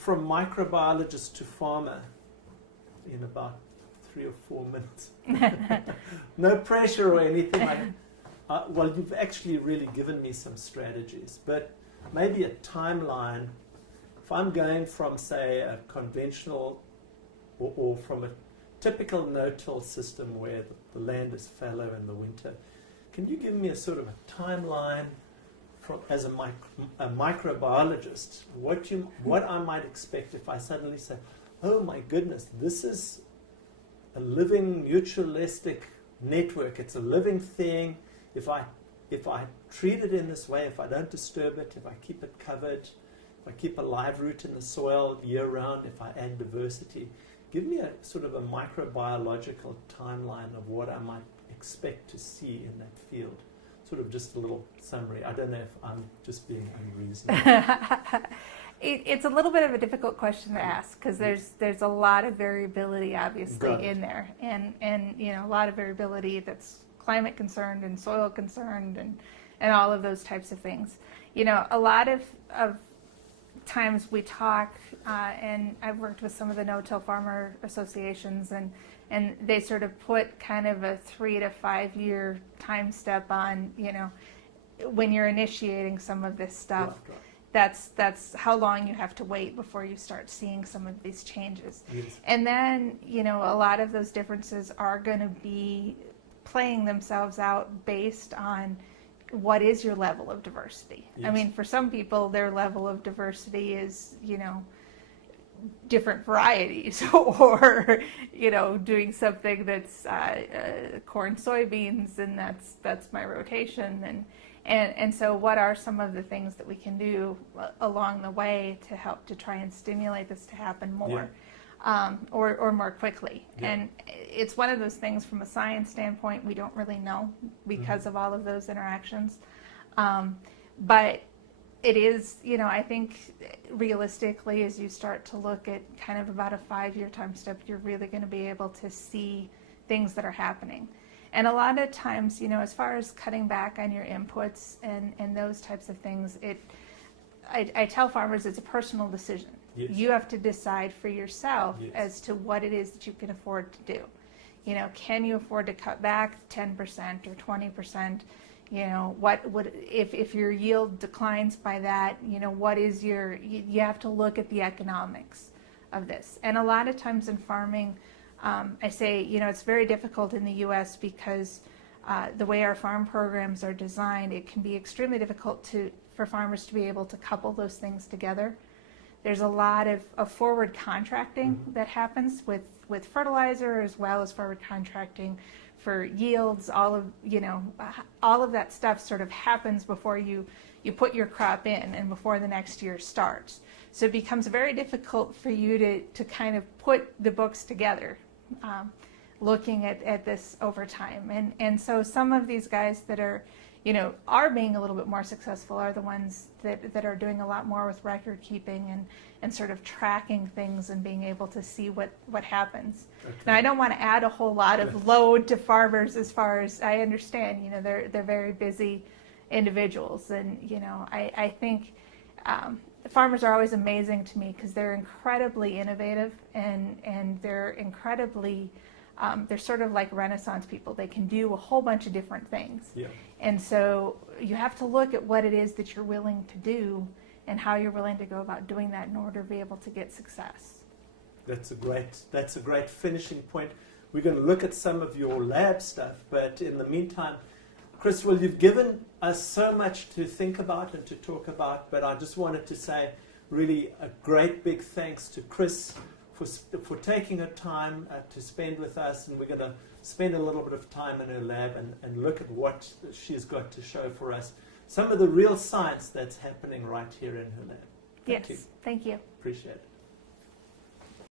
from microbiologist to farmer in about 3 or 4 minutes. No pressure or anything. Well, you've actually really given me some strategies, but maybe a timeline. If I'm going from, say, a conventional or from a typical no-till system where the land is fallow in the winter, can you give me a sort of a timeline as a microbiologist, what I might expect if I suddenly say, oh my goodness, this is a living mutualistic network, it's a living thing. If I treat it in this way, if I don't disturb it, if I keep it covered, if I keep a live root in the soil year-round, if I add diversity, give me a sort of a microbiological timeline of what I might expect to see in that field. Sort of just a little summary. I don't know if I'm just being unreasonable. It's a little bit of a difficult question to ask because there's a lot of variability obviously in there, and a lot of variability that's climate concerned and soil concerned and all of those types of things. A lot of times we talk, and I've worked with some of the no-till farmer associations, and they sort of put kind of a 3 to 5 year time step on, when you're initiating some of this stuff. Right. That's how long you have to wait before you start seeing some of these changes. Yes. And then, a lot of those differences are going to be playing themselves out based on what is your level of diversity. Yes. I mean, for some people, their level of diversity is, different varieties, or doing something that's corn, soybeans, and that's my rotation, and so what are some of the things that we can do along the way to help to try and stimulate this to happen more, or more quickly. And it's one of those things from a science standpoint we don't really know because of all of those interactions, but it is, I think realistically, as you start to look at kind of about a 5 year time step, you're really going to be able to see things that are happening. And a lot of times, as far as cutting back on your inputs and those types of things, I tell farmers it's a personal decision. Yes. You have to decide for yourself as to what it is that you can afford to do. Can you afford to cut back 10% or 20%? What would, if your yield declines by that, what is you have to look at the economics of this. And a lot of times in farming, I say, it's very difficult in the U.S. because the way our farm programs are designed, it can be extremely difficult for farmers to be able to couple those things together. There's a lot of forward contracting that happens with fertilizer, as well as forward contracting for yields. All of that stuff sort of happens before you put your crop in and before the next year starts. So it becomes very difficult for you to kind of put the books together, looking at this over time. And so some of these guys that are being a little bit more successful are the ones that are doing a lot more with record keeping and sort of tracking things and being able to see what happens. Okay. Now, I don't want to add a whole lot of load to farmers, as far as I understand. They're very busy individuals, and I think farmers are always amazing to me because they're incredibly innovative and they're incredibly they're sort of like Renaissance people. They can do a whole bunch of different things. Yeah. And so you have to look at what it is that you're willing to do and how you're willing to go about doing that in order to be able to get success. That's a great finishing point. We're going to look at some of your lab stuff, but in the meantime, Chris, well, you've given us so much to think about and to talk about, but I just wanted to say really a great big thanks to Chris for taking her time to spend with us, and we're going to spend a little bit of time in her lab and look at what she's got to show for us. Some of the real science that's happening right here in her lab. Thank you. Thank you. Appreciate it.